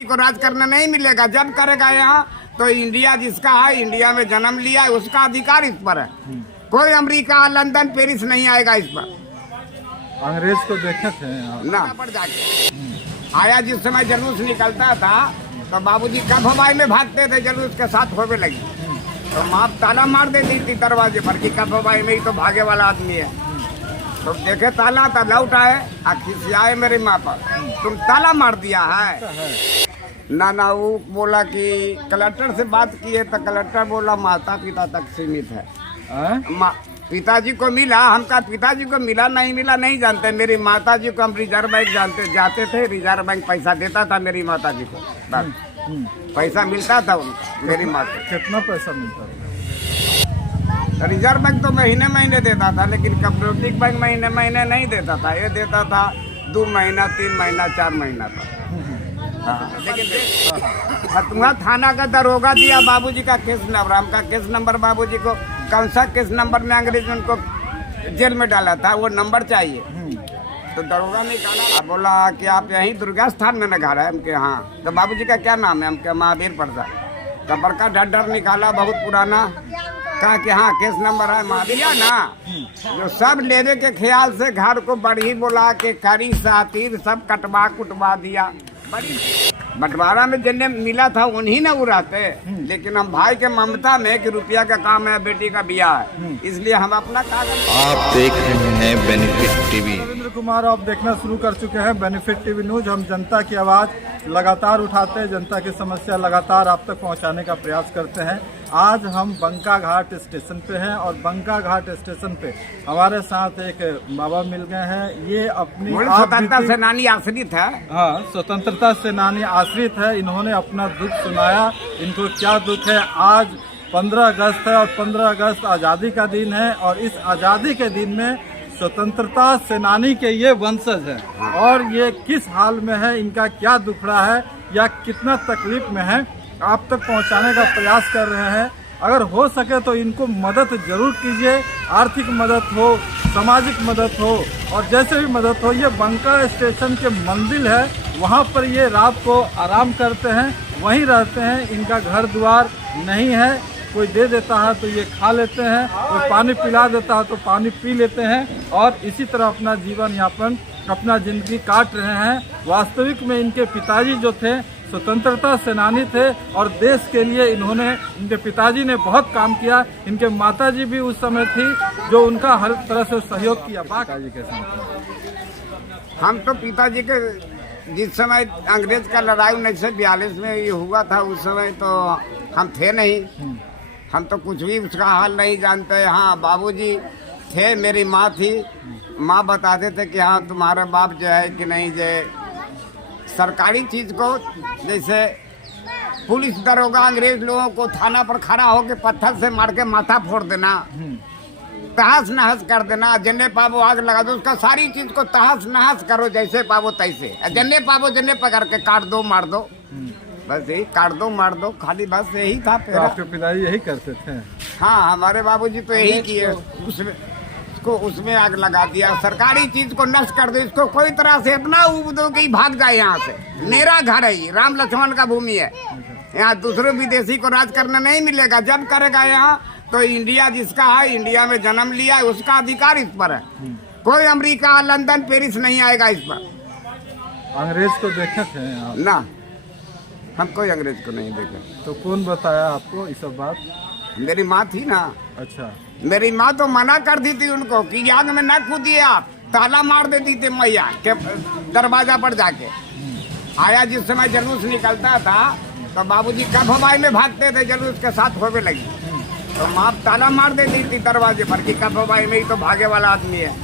को राज करना नहीं मिलेगा। जब करेगा यहाँ तो इंडिया जिसका है, इंडिया में जन्म लिया है, उसका अधिकार इस पर है। कोई अमेरिका, लंदन, पेरिस नहीं आएगा इस पर। अंग्रेज को देखे थे ना पर जाके आया जिस समय जुलूस निकलता था तो बाबूजी कब हवाई में भागते थे, जुलूस के साथ होने लगी तो माँ ताला मार देती थी दरवाजे पर कि कब हवाई में ही तो भागे वाला आदमी है। तो देखे ताला तब लौट आए, खिसियाए मेरी माँ पर, तुम ताला मार दिया है। ना वो बोला कि कलेक्टर से बात किए तो कलेक्टर बोला माता पिता तक सीमित है। पिताजी को मिला, हमका पिताजी को मिला नहीं जानते। मेरी माताजी को हम रिजर्व बैंक जाते थे, रिजर्व बैंक पैसा देता था मेरी माताजी को, बस पैसा मिलता था उनका। मेरी माँ को कितना पैसा मिलता था? रिजर्व बैंक तो महीने महीने देता था, लेकिन कॉपरेटिव बैंक महीने महीने नहीं देता था। ये देता था 2 महीना, 3 महीना, 4 महीना का। लेकिन तुम्हारा थाना का दरोगा दिया बाबूजी का केस नंबर, हमका केस नंबर बाबूजी को कौन सा केस नंबर में अंग्रेज उनको जेल में डाला था वो नंबर चाहिए। तो दरोगा निकाला, बोला कि आप यहीं दुर्गा स्थान में घर है। हम के हाँ। तो बाबूजी का क्या नाम है? हम के महावीर प्रसाद। तो बड़का ढड्डर निकाला बहुत पुराना, कहा कि हाँ केस नंबर है महावीर ना। जो सब लेने के ख्याल से घर को बड़ी बोला के करी सातिर सब कटवा कुटवा दिया। बड़ी बंटवारा में जिन्हें मिला था उन्हीं ने उड़ाते, लेकिन हम भाई के ममता में कि रुपया का काम है, बेटी का ब्याह है, इसलिए हम अपना कागज। आप देख रहे हैं बेनिफिट टीवी। रविंद्र कुमार आप देखना शुरू कर चुके हैं बेनिफिट टीवी न्यूज। हम जनता की आवाज़ लगातार उठाते हैं, जनता की समस्या लगातार आप तक पहुंचाने का प्रयास करते हैं। आज हम बंका घाट स्टेशन पे हैं और बंका घाट स्टेशन पे हमारे साथ एक बाबा मिल गए हैं। ये अपनी स्वतंत्रता सेनानी आश्रित है। हाँ, स्वतंत्रता सेनानी आश्रित है। इन्होंने अपना दुख सुनाया, इनको क्या दुख है। आज 15 अगस्त है और 15 अगस्त आज़ादी का दिन है और इस आज़ादी के दिन में स्वतंत्रता सेनानी के ये वंशज हैं और ये किस हाल में है, इनका क्या दुखड़ा है या कितना तकलीफ में है, आप तक पहुंचाने का प्रयास कर रहे हैं। अगर हो सके तो इनको मदद जरूर कीजिए, आर्थिक मदद हो, सामाजिक मदद हो और जैसे भी मदद हो। ये बंका स्टेशन के मंदिर है, वहाँ पर ये रात को आराम करते हैं, वहीं रहते हैं। इनका घर द्वार नहीं है, कोई दे देता है तो ये खा लेते हैं, कोई पानी पिला देता है तो पानी पी लेते हैं और इसी तरह अपना जीवन यापन, अपना जिंदगी काट रहे हैं। वास्तविक में इनके पिताजी जो थे स्वतंत्रता सेनानी थे और देश के लिए इनके पिताजी ने बहुत काम किया। इनके माताजी भी उस समय थी जो उनका हर तरह से सहयोग किया। पिताजी के साथ हम तो पिताजी के जिस समय अंग्रेज का लड़ाई 1942 में ये हुआ था, उस समय तो हम थे नहीं, हम तो कुछ भी उसका हाल नहीं जानते। हाँ बाबूजी थे, मेरी माँ थी, माँ बताते थे कि हाँ तुम्हारा बाप जो है कि नहीं जो सरकारी चीज़ को, जैसे पुलिस दरोगा अंग्रेज लोगों को थाना पर खड़ा होकर पत्थर से मार के माथा फोड़ देना, तहस नहस कर देना, जन्ने पावो आग लगा दो, उसका सारी चीज को तहस नहस करो, जैसे पावो तैसे, जन्ने पावो जन्ने पकड़ के काट दो मार दो, बस यही काट दो मार दो, खाली बस यही था। तो आपके पिताजी यही करते थे? हाँ हमारे बाबूजी तो यही किए, उसमें आग लगा दिया, सरकारी चीज को नष्ट कर दो, इसको कोई तरह से इतना उब दो कि भाग जाए यहाँ से। मेरा घर है ये, राम लक्ष्मण का भूमि है, यहाँ दूसरे विदेशी को राज करना नहीं मिलेगा। जब करेगा यहाँ तो इंडिया जिसका है, इंडिया में जन्म लिया है, उसका अधिकार इस पर है। कोई अमेरिका, लंदन, पेरिस नहीं आएगा इस पर। अंग्रेज को देखे थे आप? ना, हम कोई अंग्रेज को नहीं देखे। तो कौन बताया आपको ये सब बात? मेरी माँ थी ना। अच्छा। मेरी माँ तो मना कर दी थी उनको कि आग में न कूदिए आप, ताला मार देती थी मैया के दरवाजा पर जाके। आया जिस समय जुलूस निकलता था तो बाबूजी कब हवाई में भागते थे, जुलूस के साथ होने लगी तो माँ ताला मार देती थी दरवाजे पर कि कब हवाई में ही तो भागे वाला आदमी है।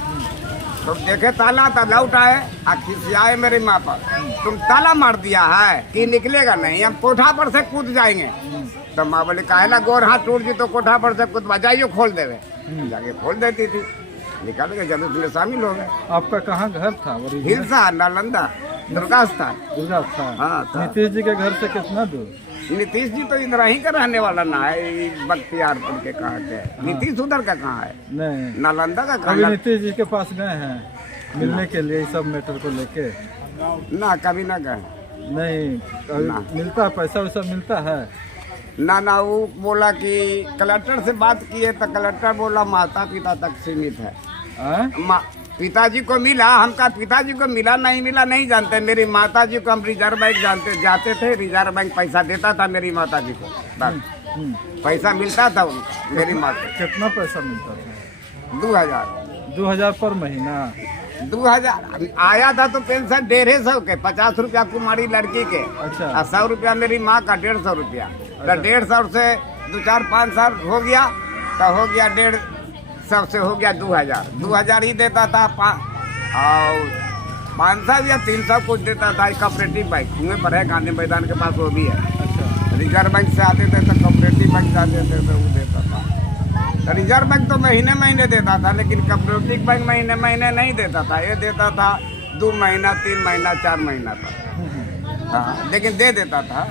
तो देखे ताला तब लौट आए, खिसियाए मेरी माँ पर, तुम ताला मार दिया है कि निकलेगा नहीं, हम कोठा पर से कूद जाएंगे। तो माँ बोले काहेला गोर हाथ टूट जी तो कोठा पर से कूद बजाइयो, खोल देवे। जाके खोल देती थी, निकल के जुलूस में शामिल हो गए। आपका कहाँ घर था? हिलसा, नालंदा, दुर्गा स्थान। दुर्गा स्थान। हाँ। नीतीश जी के घर से कितना दूर? नीतीश जी तो इधर ही का रहने वाला ना है, बख्तियारपुर के कहा के। नीतीश उधर का कहाँ है? नहीं, नालंदा का। कभी नीतीश जी के पास गए हैं मिलने के लिए, सब मैटर को लेके? ना कभी ना गए। नहीं ना। मिलता पैसा वैसा मिलता है? ना वो बोला कि कलेक्टर से बात किए तो कलेक्टर बोला माता पिता तक सीमित है। पिताजी को मिला, हमका पिताजी को मिला नहीं जानते। मेरी माता जी को हम रिजर्व बैंक जाते थे, रिजर्व बैंक पैसा देता था मेरी माता जी को, बस पैसा मिलता था उनको। मेरी माँ को कितना पैसा मिलता था? 2000 पर महीना? 2000 आया था तो पेंशन 150 के, 50 रुपया कुमारी लड़की के, अच्छा। और 100 रुपया मेरी माँ का, 150 रुपया। तो 150 से 2-4-5 साल हो गया तो हो गया 150 से हो गया 2000 ही देता था। और 500 या 300 कुछ देता था कॉपरेटिव बैंक, कुएं पर है गांधी मैदान के पास, वो भी है। अच्छा। रिजर्व बैंक से आते थे तो कॉपरेटिव बैंक से आते थे तो वो देता था। तो रिजर्व बैंक तो महीने देता था, लेकिन कॉपरेटिव बैंक महीने नहीं देता था। ये देता था 2 महीना, 3 महीना, 4 महीना तक, हाँ, लेकिन दे देता था।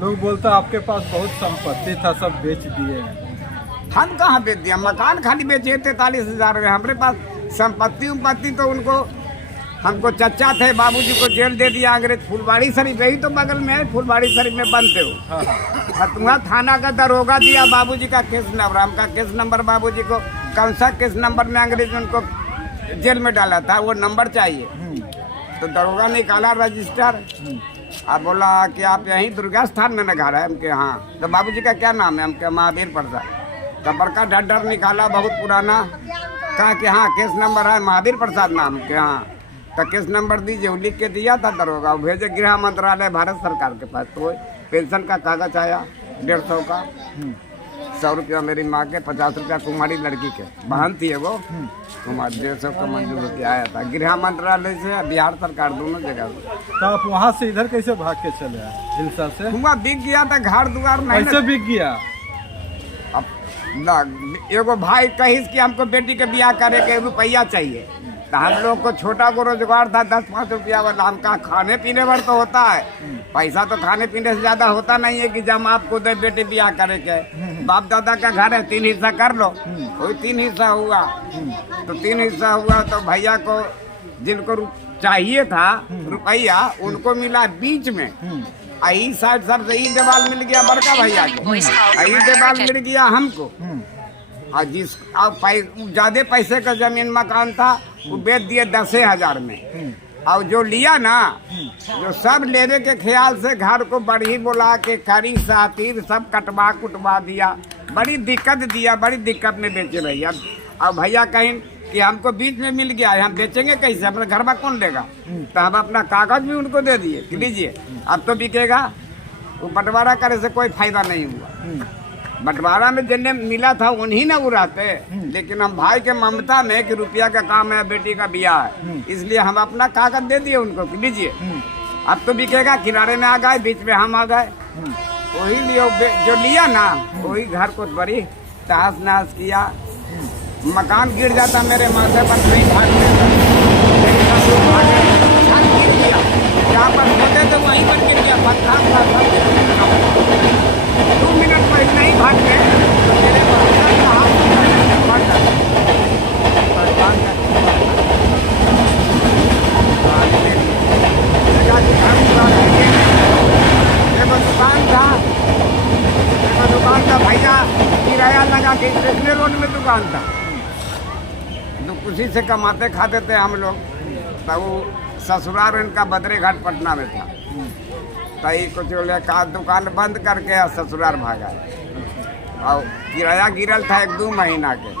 लोग बोलता आपके पास बहुत संपत्ति था, सब बेच दिए। हम कहाँ बेच दिया? मकान खाली बेचे 43,000 में। हमारे पास संपत्ति तो उनको, हमको चचा थे, बाबूजी को जेल दे दिया अंग्रेज। फुलवाड़ी शरीफ यही तो बगल में है, फुलवाड़ी शरीफ में बनते हो। हतुआ थाना का दरोगा दिया बाबूजी का केस नंबर, हमका केस नंबर बाबूजी को, कौन सा केस नंबर में अंग्रेज उनको जेल में डाला था, वो नंबर चाहिए। तो दरोगा निकाला रजिस्टर, अब बोला कि आप यहीं दुर्गा स्थान में घर है? हम के हाँ। तो बाबूजी का क्या नाम है? हम के महावीर प्रसाद। तो बड़का डर निकाला, बहुत पुराना, कहा कि हाँ केस नंबर है महावीर प्रसाद नाम के, हाँ। तो केस नंबर दीजिए, वो लिख के दिया था दरोगा, वो भेजे गृह मंत्रालय भारत सरकार के पास। तो पेंशन का कागज आया 150 का, 100 रुपया मेरी माँ के, 50 रुपया कुमारी लड़की के, बहन थी वो कुमार, 150 का मंजूर रुपया आया था गृह मंत्रालय से, बिहार सरकार, दोनों जगह से। तो आप वहाँ से इधर कैसे भाग के चले आए? हिलसा से हुआ बिक गया था, घर दुआर नहीं। कैसे बिक गया? अब एगो भाई कही कि हमको बेटी के ब्याह करे के रुपया चाहिए, तो हम लोग को छोटा को रोजगार था 10-5 रुपया वाला। हमका खाने पीने भर तो होता है, पैसा तो खाने पीने से ज्यादा होता नहीं है कि जब आपको दे बेटी ब्याह करे के। बाप दादा का घर है, 3 हिस्सा कर लो, वही 3 हिस्सा हुआ। तो 3 हिस्सा हुआ तो भैया को जिनको चाहिए था रुपया, उनको मिला बीच में। आई साइड सबसे ई देवाल मिल गया बड़का भैया को, आई देवाल मिल गया हमको। और जिस ज्यादा पैसे का जमीन मकान था वो बेच दिए 10,000 में। और जो लिया ना, जो सब लेने के ख्याल से घर को बढ़ी बोला के खरी सातिर सब कटवा कुटवा दिया, बड़ी दिक्कत में बेचे भैया। और भैया कहीं कि हमको बीच में मिल गया है, हम बेचेंगे कैसे? अपने घर में कौन लेगा? तो हम अपना कागज भी उनको दे दिए कि लीजिए अब तो बिकेगा। वो बंटवारा करे से कोई फायदा नहीं हुआ। बंटवारा में जिन्हें मिला था उन्हीं ने उड़ाते, लेकिन हम भाई के ममता में कि रुपया का काम है, बेटी का ब्याह है, इसलिए हम अपना कागज दे दिए उनको कि लीजिए अब तो बिकेगा। किनारे में आ गए, बीच में हम आ गए, वही लिए जो लिया ना वही घर को बड़ी तहस नहस किया। मकान गिर जाता मेरे माथे पर, नहीं भागते, गिर गया जहाँ पर सोते थे वहीं पर गिर गया, पत्थर था सब। 2 मिनट में नहीं भागते तो मेरे बच्चा का हाथ फट जाता। दुकान था भैया, किराया लगा के स्टेशनरी रोड में दुकान था, उसी से कमाते खाते थे हम लोग। तो वो ससुराल इनका बदरे घाट पटना में था, तो कुछ का दुकान बंद करके ससुराल भागा। और किराया गिरल था 1-2 महीना के।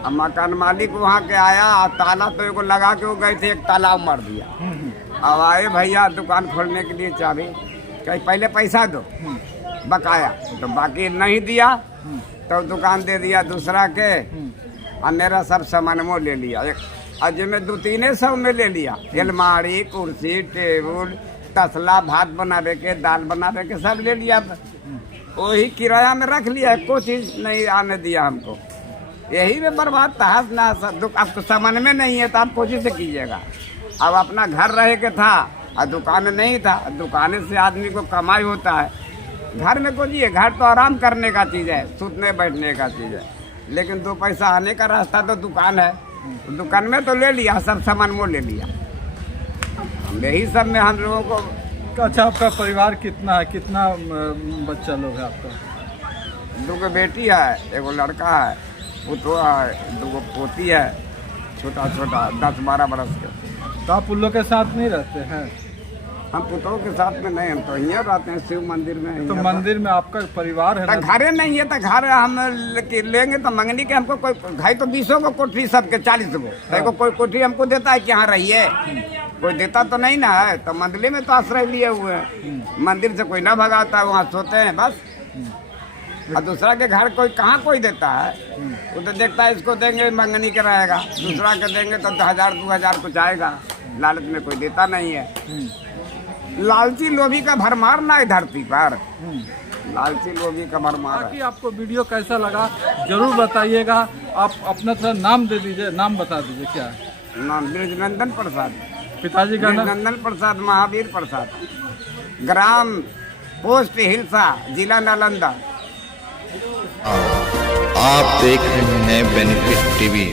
अब मकान मालिक वहाँ के आया, ताला तो एगो लगा के वो गए थे, एक तालाब मार दिया। अब आए भैया दुकान खोलने के लिए चाबी, कहीं पहले पैसा दो बकाया, तो बाकी नहीं दिया तो दुकान दे दिया दूसरा के। और मेरा सब सामान वो ले लिया, और जिसमें 2-300 में ले लिया, अलमारी, कुर्सी, टेबल, तसला, भात बनावे के, दाल बनावे के, सब ले लिया। वही किराया में रख लिया, कोई चीज नहीं आने दिया हमको। यही में बर्बाद तहस नहस। अब तो सामान में नहीं है तो आप कोशिश से कीजिएगा। अब अपना घर रहे के था और दुकान नहीं था, दुकान से आदमी को कमाई होता है। घर में कुछ है, घर तो आराम करने का चीज़ है, सूतने बैठने का चीज़ है, लेकिन 2 पैसा आने का रास्ता तो दुकान है। दुकान में तो ले लिया, सब सामान वो ले लिया। यही सब में हम लोगों को अच्छा, आपका परिवार कितना है, कितना बच्चा लोग है आपका? 2 बेटी है, 1 लड़का है, पुतो है, 2 पोती है, छोटा छोटा 10-12 बरस के। तो आप उन लोग के साथ नहीं रहते हैं? हम पुतों के साथ में नहीं, हम तो यहाँ रहते हैं शिव मंदिर में। तो मंदिर में आपका परिवार है ना? घरे नहीं है तो घर हम लेंगे तो मंगनी के हमको कोई भाई तो 20 को कोठरी सबके 40 को कोई कोठरी हमको देता है कि यहाँ रहिए, कोई देता तो नहीं ना है। तो मंदिर में तो आश्रय लिए हुए हैं, मंदिर से कोई ना भगाता है, वहाँ सोते हैं बस। और दूसरा के घर कोई कहाँ कोई देता है, वो तो देखता है इसको देंगे मंगनी के रहेगा, दूसरा के देंगे तो 1000-2000 कुछ आएगा, लालच में कोई देता नहीं है। लालची लोभी का भरमार ना है धरती पर, लालची लोभी का भरमार है। बाकी आपको वीडियो कैसा लगा जरूर बताइएगा। आप अपना थोड़ा नाम दे दीजिए, नाम बता दीजिए क्या है? नाम बृजनंदन प्रसाद, पिताजी का नाम? बृजनंदन प्रसाद, महावीर प्रसाद, ग्राम पोस्ट हिलसा, जिला नालंदा। आप देख रहे हैं बेनिफिट टीवी।